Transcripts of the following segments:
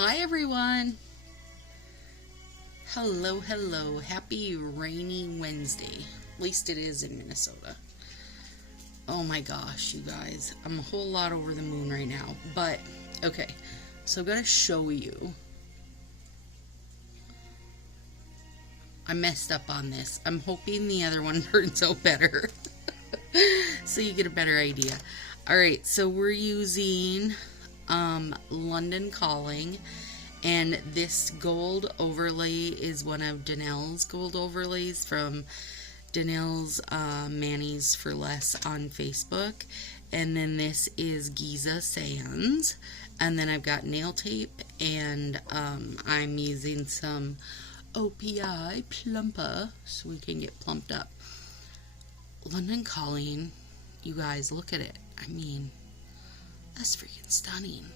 Hi everyone. Hello, hello. Happy rainy Wednesday. At least it is in Minnesota. Oh my gosh, you guys. I'm a whole lot over the moon right now. But, okay. So I'm going to show you. I messed up on this. I'm hoping the other one turns out better. So you get a better idea. Alright, so we're using London Calling. And this gold overlay is one of Danelle's gold overlays from Danelle's Manny's for Less on Facebook. And then this is Giza Sands. And then I've got nail tape, and I'm using some OPI plumper so we can get plumped up. London Calling, you guys, look at it. I mean, that's freaking stunning.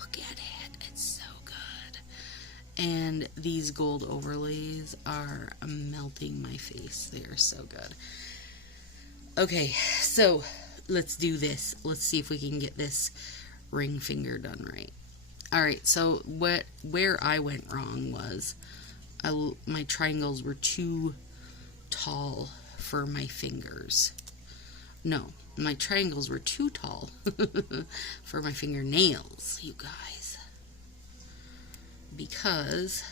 Look at it. It's so good. And these gold overlays are melting my face. They are so good. Okay, so let's do this. Let's see if we can get this ring finger done right. Alright, so where I went wrong was my triangles were too tall for my fingers. No, my triangles were too tall for my fingernails, you guys. Because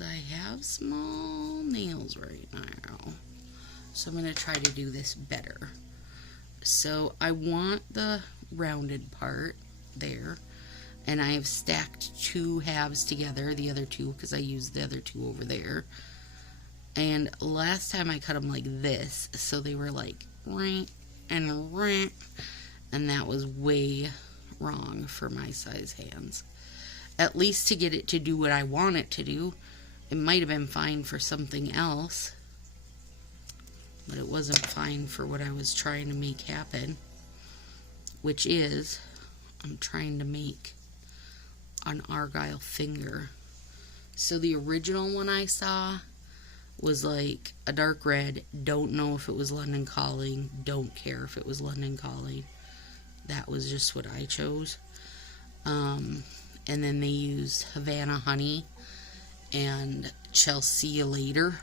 I have small nails right now. So I'm going to try to do this better. So I want the rounded part there. And I have stacked two halves together, the other two, because I used the other two over there. And last time I cut them like this, so they were like rink and rink, and that was way wrong for my size hands. At least to get it to do what I want it to do. It might have been fine for something else, but it wasn't fine for what I was trying to make happen, which is I'm trying to make an argyle finger. So the original one I saw was like a dark red. Don't know if it was London Calling. Don't care if it was London Calling. That was just what I chose. And then they used Havana Honey and Chelsea Later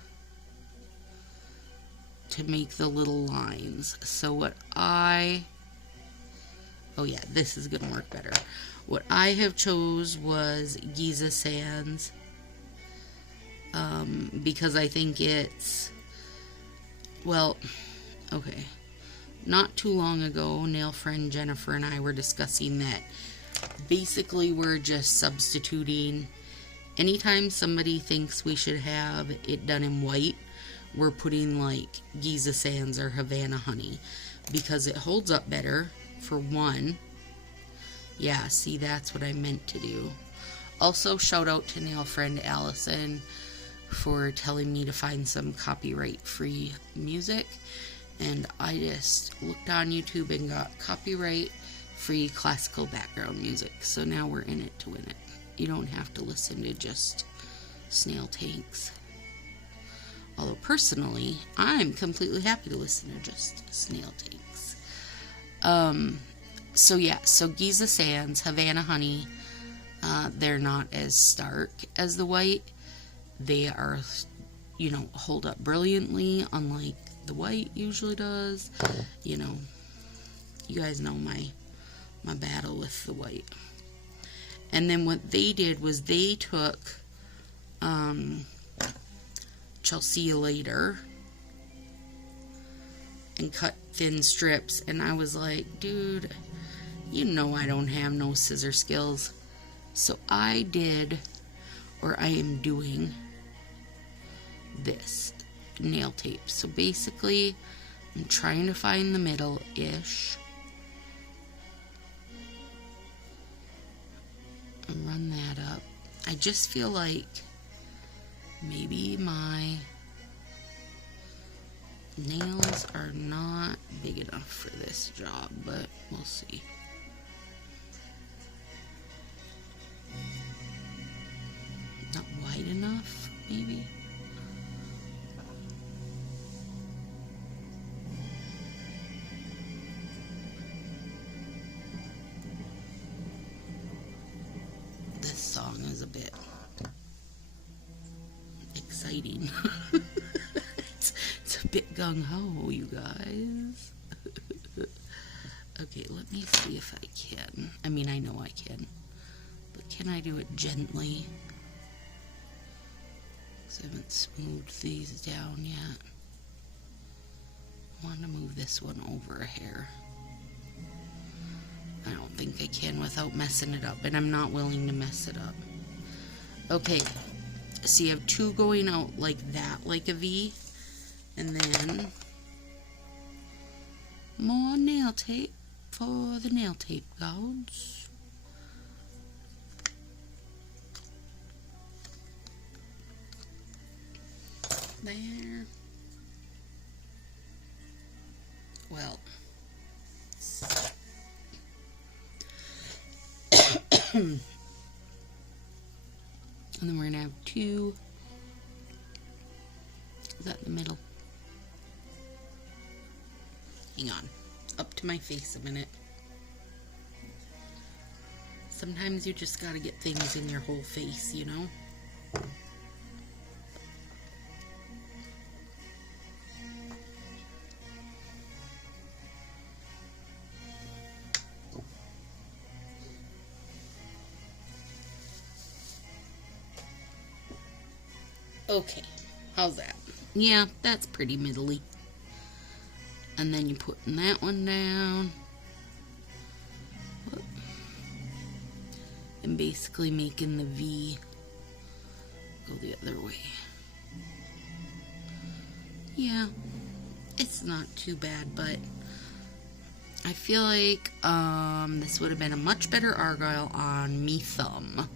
to make the little lines. So oh yeah, this is gonna work better. What I have chose was Giza Sands, because I think it's, well, okay, not too long ago, nail friend Jennifer and I were discussing that basically we're just substituting. Anytime somebody thinks we should have it done in white, we're putting like Giza Sands or Havana Honey, because it holds up better, for one. Yeah, see, that's what I meant to do. Also, shout out to nail friend Allison for telling me to find some copyright-free music. And I just looked on YouTube and got copyright-free classical background music. So now we're in it to win it. You don't have to listen to just snail tanks. Although personally, I'm completely happy to listen to just snail tanks. So yeah, so Giza Sands, Havana Honey, they're not as stark as the white. They are, hold up brilliantly, unlike the white usually does. You guys know my battle with the white. And then what they did was they took Chelsea Later and cut thin strips, and I was like, dude, I don't have no scissor skills. So I am doing this nail tape. So basically I'm trying to find the middle-ish and run that up. I just feel like maybe my nails are not big enough for this job, but we'll see. Not wide enough, maybe. exciting. It's a bit gung-ho, you guys. Okay, let me see if I can. I mean, I know I can. But can I do it gently? Because I haven't smoothed these down yet. I want to move this one over a hair. I don't think I can without messing it up, and I'm not willing to mess it up. Okay, so you have two going out like that, like a V, and then more nail tape for the nail tape gods. There. Well. And then we're going to have two. Is that in the middle? Hang on. Up to my face a minute. Sometimes you just got to get things in your whole face, you know? Okay, how's that? Yeah, that's pretty middly. And then you're putting that one down. Whoop. And basically making the V go the other way. Yeah, it's not too bad, but I feel like this would have been a much better Argyle on me thumb.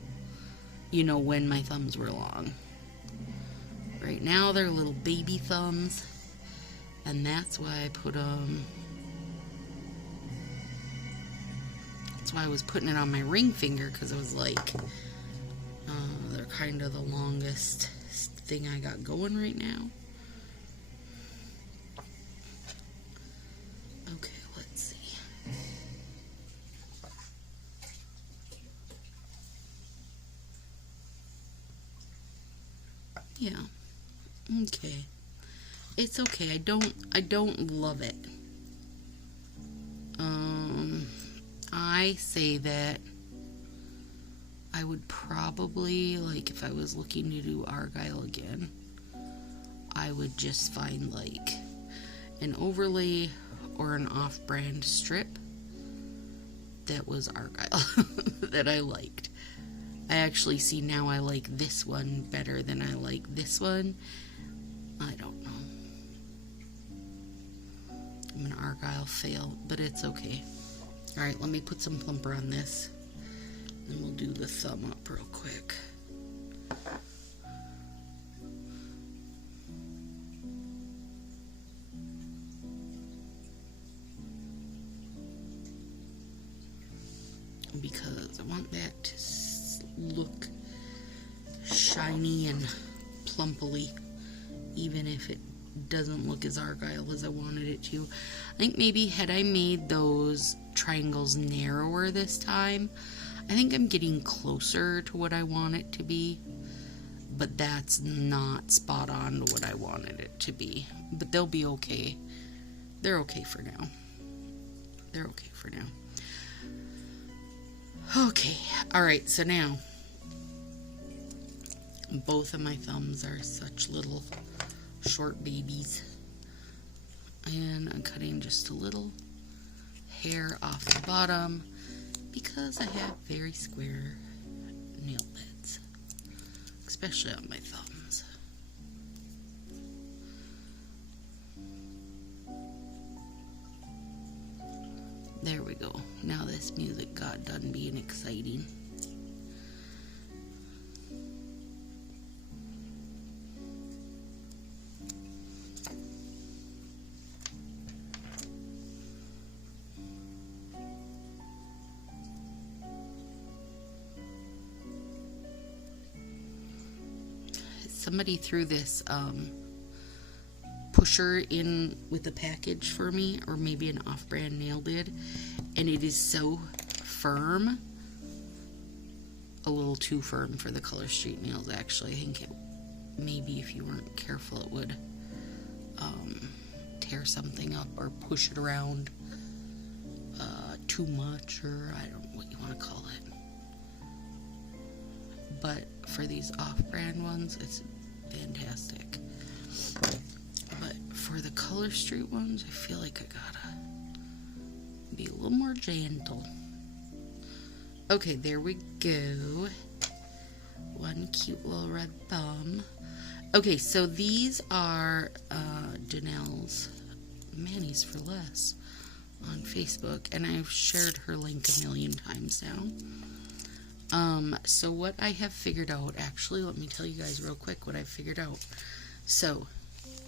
You know, when my thumbs were long. Right now they're little baby thumbs, and that's why I put them. That's why I was putting it on my ring finger, because it was like they're kind of the longest thing I got going right now. Okay, let's see. Yeah. Okay. It's okay. I don't love it. I say that I would probably, like, if I was looking to do Argyle again, I would just find like an overlay or an off-brand strip that was Argyle that I liked. I actually see now I like this one better than I like this one. I don't know. I'm an Argyle fail, but it's okay. Alright, let me put some plumper on this. And we'll do the thumb up real quick. Because I want that to look shiny and plumply, even if it doesn't look as Argyle as I wanted it to. I think maybe had I made those triangles narrower this time, I think I'm getting closer to what I want it to be, but that's not spot on to what I wanted it to be. But they'll be okay. They're okay for now. They're okay for now. Okay, alright, so now both of my thumbs are such little short babies, and I'm cutting just a little hair off the bottom because I have very square nail beds, especially on my thumbs. There we go. Now this music got done being exciting. Somebody threw this pusher in with a package for me, or maybe an off-brand nail did, and it is so firm, a little too firm for the Color Street nails actually. I think maybe if you weren't careful it would tear something up or push it around too much, or I don't know what you want to call it. But for these off-brand ones, it's fantastic. But for the Color Street ones, I feel like I gotta be a little more gentle. Okay, there we go. One cute little red thumb. Okay, so these are Janelle's Manis for Less on Facebook, and I've shared her link a million times now. So what I have figured out, actually, let me tell you guys real quick what I've figured out. So,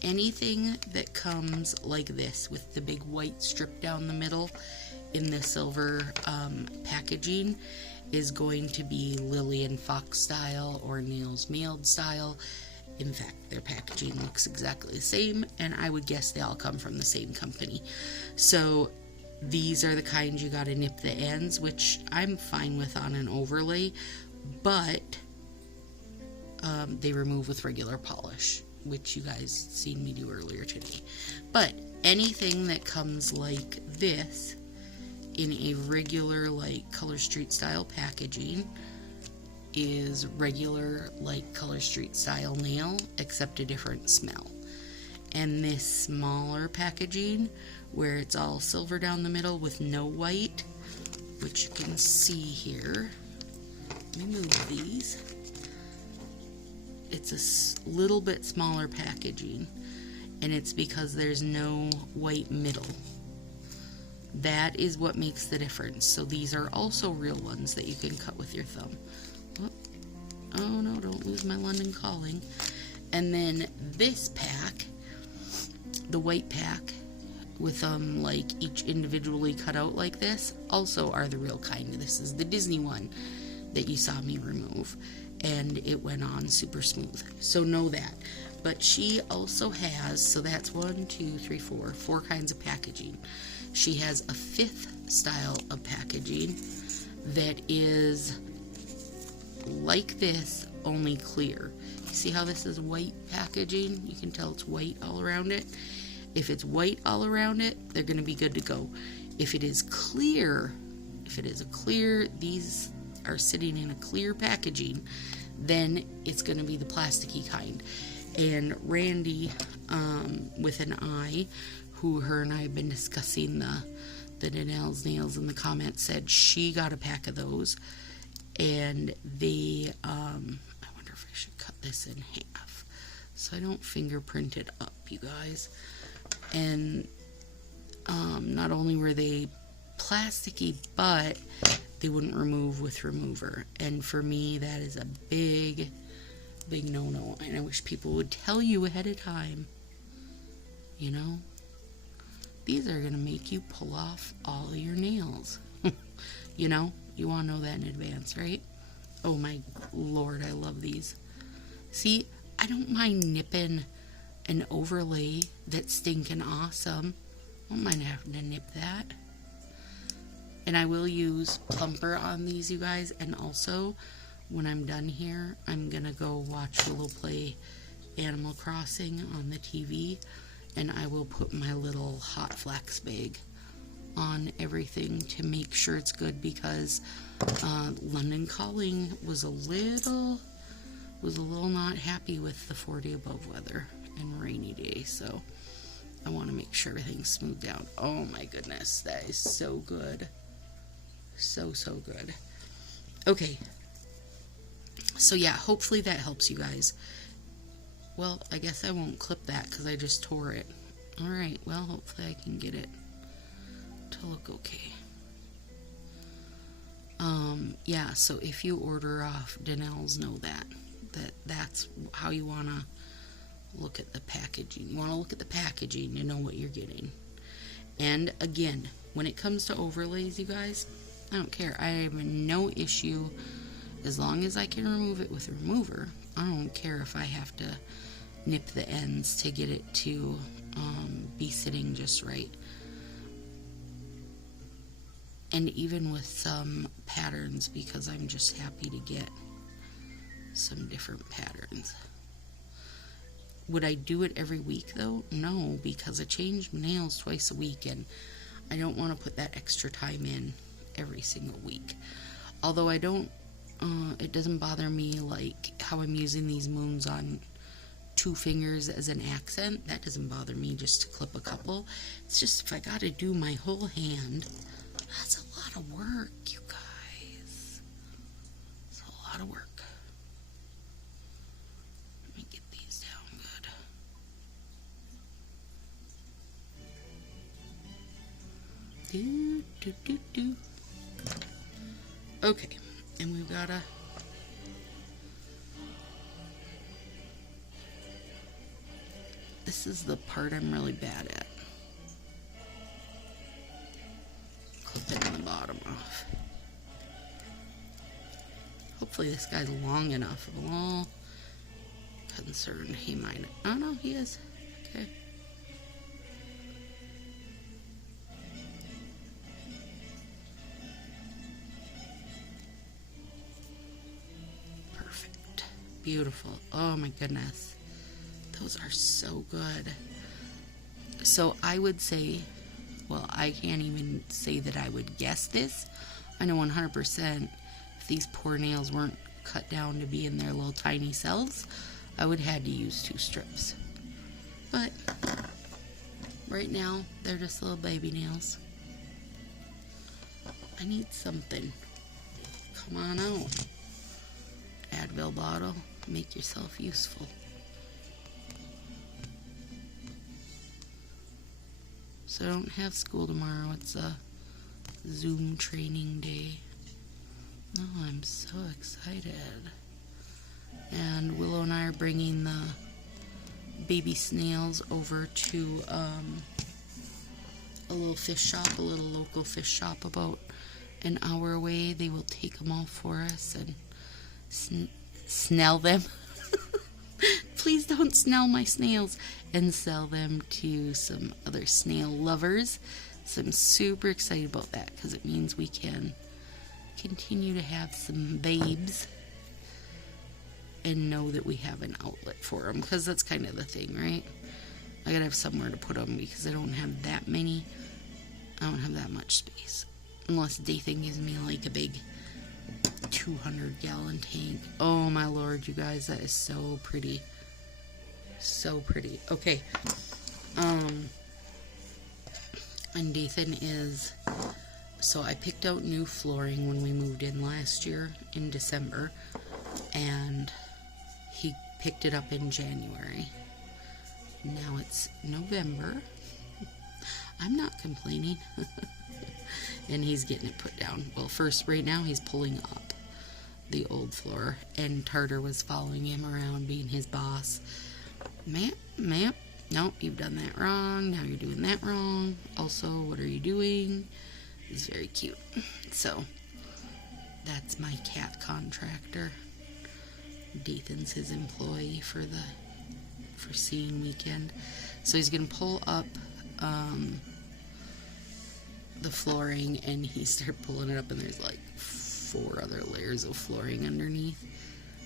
anything that comes like this with the big white strip down the middle in the silver packaging is going to be Lillian Fox style or Nails Mailed style. In fact, their packaging looks exactly the same, and I would guess they all come from the same company. So these are the kind you gotta nip the ends, which I'm fine with on an overlay, but they remove with regular polish, which you guys seen me do earlier today. But anything that comes like this in a regular, like, Color Street style packaging is regular, like, Color Street style nail, except a different smell. And this smaller packaging, where it's all silver down the middle with no white, which you can see here. Let me move these. It's a little bit smaller packaging, and it's because there's no white middle. That is what makes the difference. So these are also real ones that you can cut with your thumb. Oh no, don't lose my London Calling. And then this pack, the white pack, with like each individually cut out like this, also are the real kind. This is the Disney one that you saw me remove, and it went on super smooth. So know that. But she also has, so that's 4 kinds of packaging. She has a 5th style of packaging that is like this, only clear. You see how this is white packaging? You can tell it's white all around it. If it's white all around it, they're going to be good to go. If it is clear, these are sitting in a clear packaging, then it's going to be the plasticky kind. And Randy, with an I, who her and I have been discussing the Danelle's nails in the comments, said she got a pack of those, and they, I wonder if I should cut this in half so I don't fingerprint it up, you guys. And not only were they plasticky, but they wouldn't remove with remover, and for me that is a big no-no, and I wish people would tell you ahead of time. You know, these are gonna make you pull off all of your nails. You know, you want to know that in advance, right? Oh my lord, I love these. See, I don't mind nipping an overlay that's stinking awesome. I don't mind having to nip that. And I will use plumper on these, you guys. And also, when I'm done here, I'm gonna go watch Willow play Animal Crossing on the TV, and I will put my little hot flax bag on everything to make sure it's good, because London Calling was a little not happy with the 40 above weather and rainy day, so I want to make sure everything's smoothed out. Oh my goodness, that is so good. So good. Okay, so yeah, hopefully that helps you guys. Well, I guess I won't clip that because I just tore it. Alright, well, hopefully I can get it to look okay. Yeah, so if you order off Danelle's, know that's how you want to look at the packaging. You want to look at the packaging to know what you're getting. And again, when it comes to overlays, you guys, I don't care. I have no issue as long as I can remove it with a remover. I don't care if I have to nip the ends to get it to be sitting just right. And even with some patterns, because I'm just happy to get some different patterns. Would I do it every week though? No, because I change my nails twice a week and I don't want to put that extra time in every single week. Although I don't, it doesn't bother me like how I'm using these moons on 2 fingers as an accent. That doesn't bother me just to clip a couple. It's just if I gotta do my whole hand, that's a lot of work, you guys. It's a lot of work. Let me get these down good. Do, do, do, do. Okay, and we've gotta this is the part I'm really bad at. Clipping the bottom off. Hopefully this guy's long enough. I'm a little concerned he might. Oh no, he is. Okay. Perfect. Beautiful. Oh my goodness. Those are so good. So I would say, well, I can't even say that I would guess this. I know 100% if these poor nails weren't cut down to be in their little tiny cells, I would have had to use 2 strips. But right now, they're just little baby nails. I need something. Come on out. Advil bottle. Make yourself useful. So I don't have school tomorrow. It's a Zoom training day. Oh, I'm so excited. And Willow and I are bringing the baby snails over to a little fish shop, a little local fish shop about an hour away. They will take them all for us and snell them. Please don't snell my snails, and sell them to some other snail lovers. So I'm super excited about that because it means we can continue to have some babes and know that we have an outlet for them, because that's kind of the thing, right? I gotta have somewhere to put them because I don't have that many. I don't have that much space unless Dathan gives me like a big 200-gallon tank. Oh my lord, you guys, that is so pretty. So pretty. Okay. And Dathan is... So I picked out new flooring when we moved in last year in December. And he picked it up in January. Now it's November. I'm not complaining. And he's getting it put down. Well, first, right now, he's pulling up the old floor. And Tartar was following him around, being his boss. Ma'am, nope, you've done that wrong. Now you're doing that wrong. Also, what are you doing? He's very cute. So, that's my cat contractor. Dathan's his employee for Seeing Weekend. So he's gonna pull up the flooring, and he started pulling it up, and there's like 4 other layers of flooring underneath.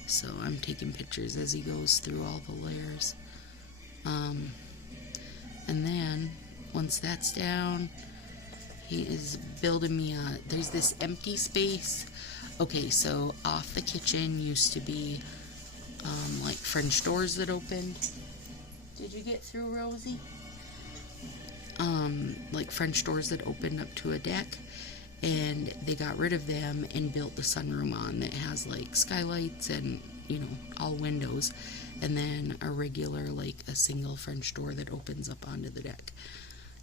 So I'm taking pictures as he goes through all the layers. And then once that's down, he is building me there's this empty space. Okay, so off the kitchen used to be like French doors that opened. Did you get through, Rosie? Like French doors that opened up to a deck, and they got rid of them and built the sunroom on that has like skylights and, you know, all windows, and then a regular, like a single French door that opens up onto the deck.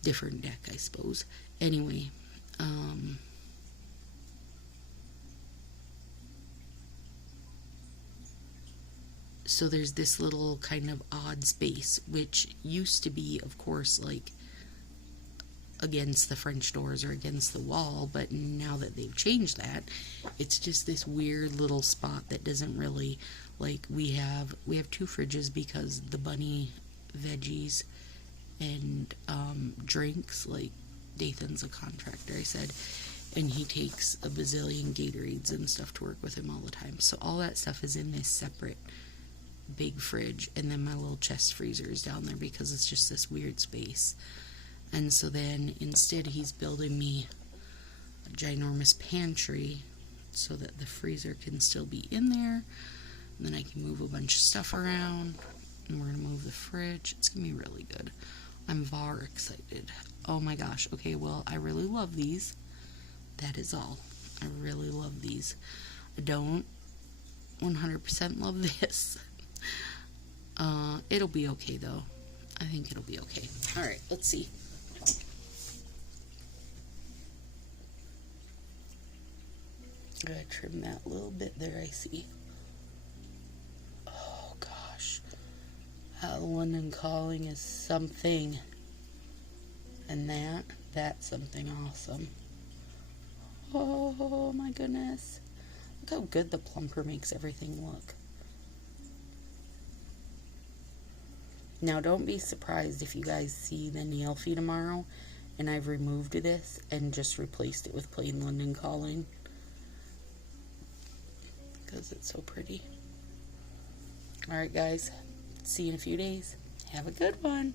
Different deck, I suppose. Anyway, so there's this little kind of odd space, which used to be, of course, like against the French doors or against the wall, but now that they've changed that, it's just this weird little spot that doesn't really, like, we have 2 fridges because the bunny veggies and drinks, like, Dathan's a contractor, I said, and he takes a bazillion Gatorades and stuff to work with him all the time, so all that stuff is in this separate big fridge, and then my little chest freezer is down there because it's just this weird space. And so then instead he's building me a ginormous pantry so that the freezer can still be in there. And then I can move a bunch of stuff around. And we're going to move the fridge. It's going to be really good. I'm very excited. Oh my gosh. Okay, well, I really love these. That is all. I really love these. I don't 100% love this. It'll be okay, though. I think it'll be okay. Alright, let's see. I gotta trim that little bit there, I see. Oh, gosh. That London Calling is something. And that's something awesome. Oh, my goodness. Look how good the plumper makes everything look. Now, don't be surprised if you guys see the nail fee tomorrow and I've removed this and just replaced it with plain London Calling. Because it's so pretty. Alright, guys. See you in a few days. Have a good one.